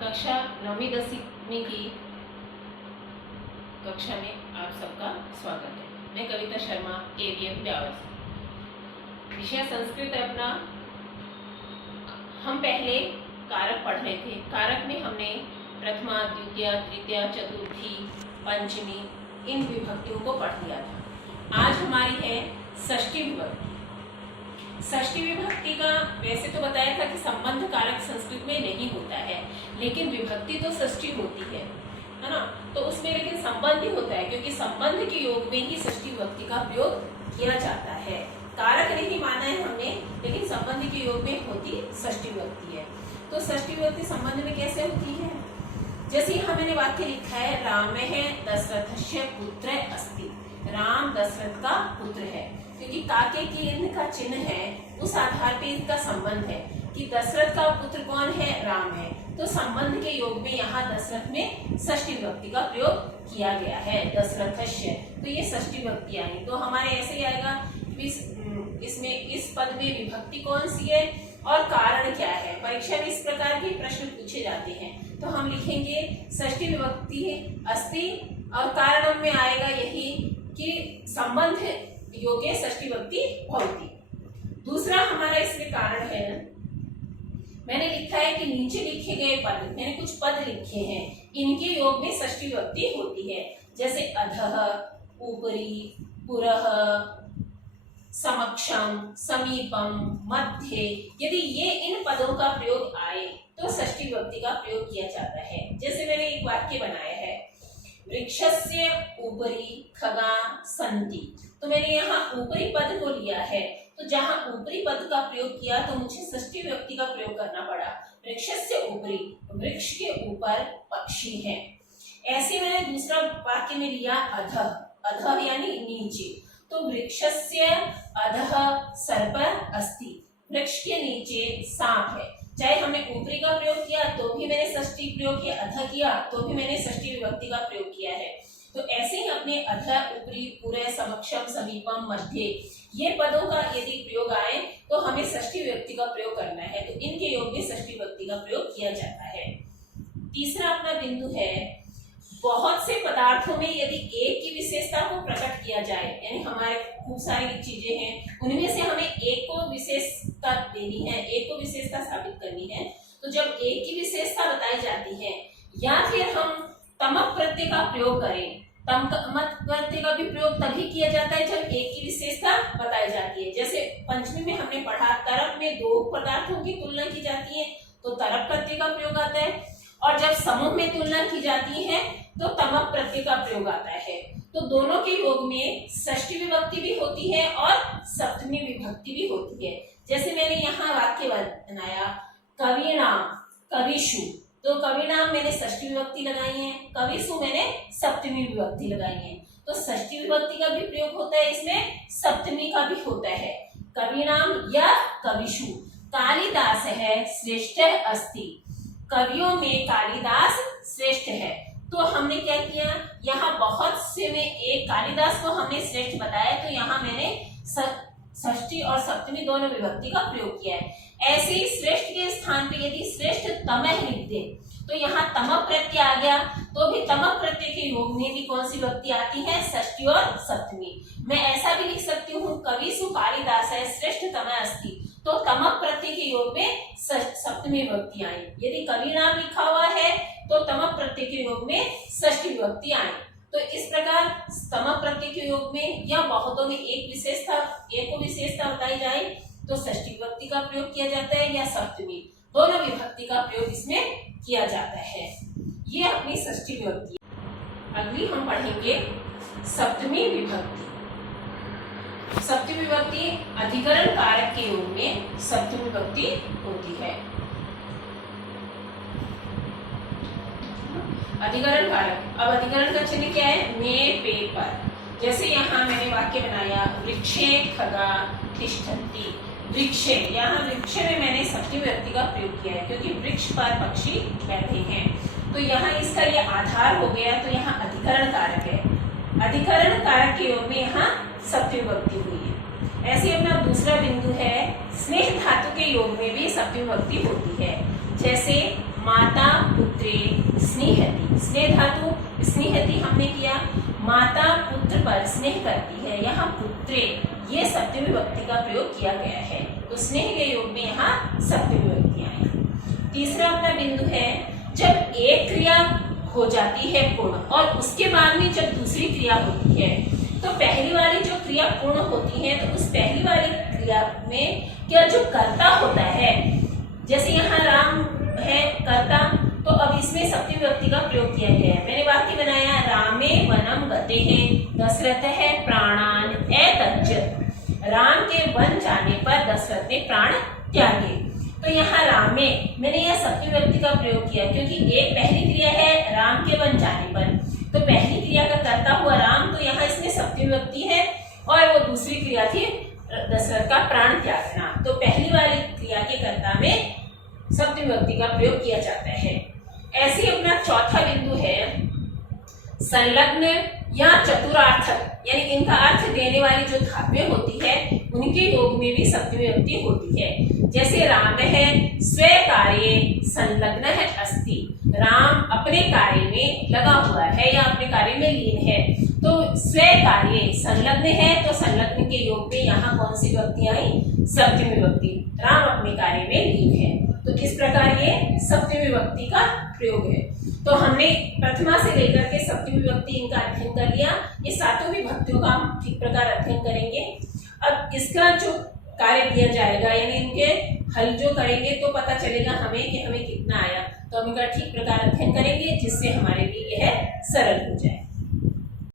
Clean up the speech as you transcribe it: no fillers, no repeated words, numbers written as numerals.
कक्षा 9वीं 10वीं की कक्षा में आप सबका स्वागत है। मैं कविता शर्मा, एवीएम ब्यावर। विषय संस्कृत है अपना। हम पहले कारक पढ़ रहे थे। कारक में हमने प्रथमा, द्वितीय, तृतीय, चतुर्थी, पंचमी इन विभक्तियों को पढ़ लिया था। आज हमारी है षष्ठी विभक्ति। षष्ठी विभक्ति का वैसे तो बताया था कि संबंध कारक संस्कृत में नहीं होता है, लेकिन विभक्ति तो षष्ठी होती है ना। तो उसमें लेकिन संबंध ही होता है, क्योंकि संबंध के योग में ही षष्ठी विभक्ति का प्रयोग किया जाता है। कारक नहीं माना है हमने, लेकिन संबंध के योग में होती षष्ठी विभक्ति है। तो षष्ठी विभक्ति संबंध में कैसे होती है? जैसे यहाँ मैंने वाक्य लिखा है, राम है दशरथस्य पुत्र अस्ति। राम दशरथ का पुत्र है, क्योंकि काके की इन का चिन्ह है, उस आधार पे इसका संबंध है कि दशरथ का पुत्र कौन है? राम है। तो संबंध के योग में यहाँ दशरथ में षष्ठी विभक्ति का प्रयोग किया गया है, दशरथस्य। तो ये षष्ठी विभक्ति आई। तो हमारे ऐसे ही आएगा, इसमें इस पद में विभक्ति कौन सी है और कारण क्या है। परीक्षा में इस प्रकार के प्रश्न पूछे जाते हैं। तो हम लिखेंगे षष्ठी विभक्ति अस्ति, और कारण में आएगा यही कि संबंध योगे षष्ठी विभक्ति भवति। दूसरा हमारा इसमें कारण है, मैंने लिखा है कि नीचे लिखे गए पद, मैंने कुछ पद लिखे हैं, इनके योग में षष्ठी विभक्ति होती है। जैसे अधः, ऊपरी, पुरः, समक्षम, समीपम, मध्य। यदि ये इन पदों का प्रयोग आए तो षष्ठी विभक्ति का प्रयोग किया जाता है। जैसे मैंने एक वाक्य बनाया है, वृक्षस्य उपरि खगा सन्ति। तो मैंने यहाँ ऊपरी पद को लिया है, तो जहाँ ऊपरी पद का प्रयोग किया तो मुझे षष्ठी विभक्ति का प्रयोग करना पड़ा। वृक्षस्य उपरि, वृक्ष के ऊपर पक्षी है। ऐसे मैंने दूसरा वाक्य में लिया अधः, अधः यानी नीचे। तो वृक्षस्य अधः सर्प अस्ति, वृक्ष के नीचे सांप है। चाहे हमने ऊपरी का प्रयोग किया तो भी मैंने षष्ठी प्रयोग किया, अधः किया तो भी मैंने षष्ठी विभक्ति का प्रयोग किया है। तो ऐसे ही अपने अधः, ऊपरी, पुरः, समक्षम, समीपम, मध्य ये पदों का यदि प्रयोग आए तो हमें षष्ठी विभक्ति का प्रयोग करना है। तो इनके योग में षष्ठी विभक्ति का प्रयोग किया जाता है। तीसरा अपना बिंदु है, बहुत से पदार्थों में यदि एक की विशेषता को प्रकट किया जाए, यानी हमारे खूब सारी चीजें हैं, उनमें से हमें एक को विशेषता देनी है, एक को विशेषता साबित करनी है। तो जब एक की विशेषता बताई जाती है, या फिर हम तमक प्रत्यय का प्रयोग करें। तमक प्रत्यय का भी प्रयोग तभी किया जाता है जब एक की विशेषता बताई जाती है। जैसे पंचमी में हमने पढ़ा, तरफ में दो पदार्थों की तुलना की जाती है तो तरफ प्रत्यय का प्रयोग आता है, और जब समूह में तुलना की जाती है तो तमक प्रत्यय का प्रयोग आता है। तो दोनों के योग में षष्ठी विभक्ति भी होती है और सप्तमी विभक्ति भी होती है। जैसे मैंने यहाँ वाक्य बनाया, कविनाम कविषु। तो कविनाम मैंने षष्ठी विभक्ति लगाई है, कविषु मैंने सप्तमी विभक्ति लगाई है। तो षष्ठी विभक्ति का भी प्रयोग होता है, इसमें सप्तमी का भी होता है। कविनाम या कविषु। कालिदास है श्रेष्ठ अस्ति, कवियों में कालिदास श्रेष्ठ है। तो हमने क्या किया, यहाँ बहुत से में एक कालिदास को हमने श्रेष्ठ बताया, तो यहाँ मैंने षष्ठी और सप्तमी दोनों विभक्ति का प्रयोग किया है। ऐसे ही श्रेष्ठ के स्थान पे यदि श्रेष्ठ तमह लिख दे तो यहाँ तमक प्रत्यय आ गया, तो भी तमक प्रत्यय के योग में भी कौन सी विभक्ति आती है? षष्ठी और सप्तमी। मैं ऐसा भी लिख सकती हूँ, कविषु कालिदास है श्रेष्ठ तमह अस्ति, तो तमक प्रत्यय के योग में सप्तमी विभक्ति आई। यदि कवि नाम लिखा हुआ है तो तमक प्रत्यय के योग में षष्ठी विभक्ति आई। तो इस प्रकार तमक प्रत्यय के योग में या बहुतों में एक को विशेषता बताई जाए तो षष्ठी विभक्ति का प्रयोग किया जाता है, या सप्तमी, दोनों विभक्ति का प्रयोग इसमें किया जाता है। ये अपनी षष्ठी विभक्ति। अगली हम पढ़ेंगे सप्तमी विभक्ति। सप्तमी विभक्ति अधिकरण कारक के योग में सप्तमी विभक्ति होती है। अधिकरण कारक, अब अधिकरण का चिन्ह क्या है? मे पे पर। जैसे यहाँ मैंने वाक्य बनाया, वृक्षे खगा तिष्ठन्ति। वृक्षे, यहाँ वृक्ष में मैंने सप्तमी विभक्ति का प्रयोग किया है, क्योंकि वृक्ष पर पक्षी बैठे हैं। तो यहाँ इसका ये आधार हो गया, तो यहाँ अधिकरण कारक है। अधिकरण कारक के योग में यहाँ सप्तमी विभक्ति हुई है। ऐसे अपना दूसरा बिंदु है, स्नेह धातु के योग में भी सप्तमी विभक्ति होती है। जैसे माता, स्नेह धातु स्नेहति हमने किया। माता पुत्र पर स्नेह करती है, यहाँ पुत्रे ये सप्तमी विभक्ति का प्रयोग किया गया है, तो स्नेह के योग में यहाँ सप्तमी विभक्ति आई। तीसरा अपना बिंदु है, जब एक क्रिया हो जाती है पूर्ण और उसके बाद में जब दूसरी क्रिया होती है, तो पहली वाली जो क्रिया पूर्ण होती है तो उस पहली वाली क्रिया में क्या जो कर्ता होता है, जैसे यहाँ राम है कर्ता, तो अब इसमें सप्तमी विभक्ति का प्रयोग किया गया है। मैंने वाक्य बनाया, रामे वनम गते हैं दशरथ है प्राणान एतज्जत। राम के वन जाने पर दशरथ ने प्राण त्यागे। तो यहाँ रामे मैंने यह सप्तमी विभक्ति का प्रयोग किया क्योंकि एक पहली क्रिया है राम के वन जाने पर, तो पहली क्रिया का कर्ता हुआ राम, तो यहाँ इसमें सप्तमी विभक्ति है और वो दूसरी क्रिया थी दशरथ का प्राण त्यागना, तो पहली वाली क्रिया के कर्ता में सप्तमी विभक्ति का प्रयोग किया जाता है। ऐसे ही अपना चौथा बिंदु है संलग्न या चतुरार्थक, यानी इनका अर्थ देने वाली जो धातुएं होती है उनके योग में भी सप्तमी विभक्ति होती है। जैसे राम है स्वे कार्ये संलग्न है अस्ति, राम अपने कार्य में लगा हुआ है या अपने कार्य में लीन है, तो स्वे कार्ये संलग्न है, तो संलग्न के योग में यहाँ कौन सी विभक्ति आई, सप्तमी विभक्ति। राम अपने कार्य में लीन है, तो इस प्रकार ये सप्तमी विभक्ति का प्रयोग है। तो हमने प्रथमा से लेकर के सप्तमी विभक्ति इनका अध्ययन कर लिया। ये सातों विभक्तियों का हम ठीक प्रकार अध्ययन करेंगे। अब इसका जो कार्य दिया जाएगा यानी इनके हल जो करेंगे तो पता चलेगा हमें कि हमें कितना आया, तो हम इनका ठीक प्रकार अध्ययन करेंगे जिससे हमारे लिए यह सरल हो जाए।